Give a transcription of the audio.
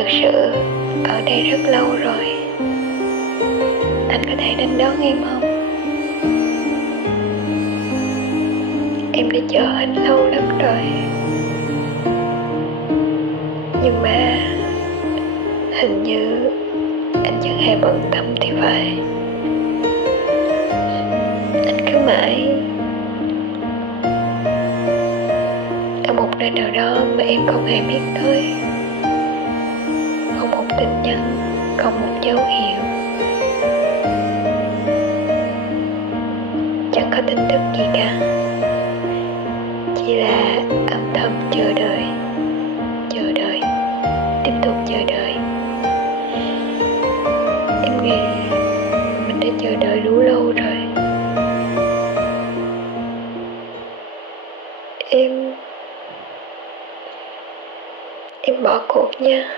thực sự ở đây rất lâu rồi. Anh có thể đến đón em không? Em đã chờ anh lâu lắm rồi. Nhưng mà hình như anh chẳng hề bận tâm thì phải. Anh cứ mãi ở một nơi nào đó mà em không hề biết tới. Không một tin nhắn, không một dấu hiệu, chẳng có tin tức gì cả. Chỉ là âm thầm chờ đợi, tiếp tục chờ đợi. Em nghĩ mình đã chờ đợi đủ lâu rồi. Em bỏ cuộc nha.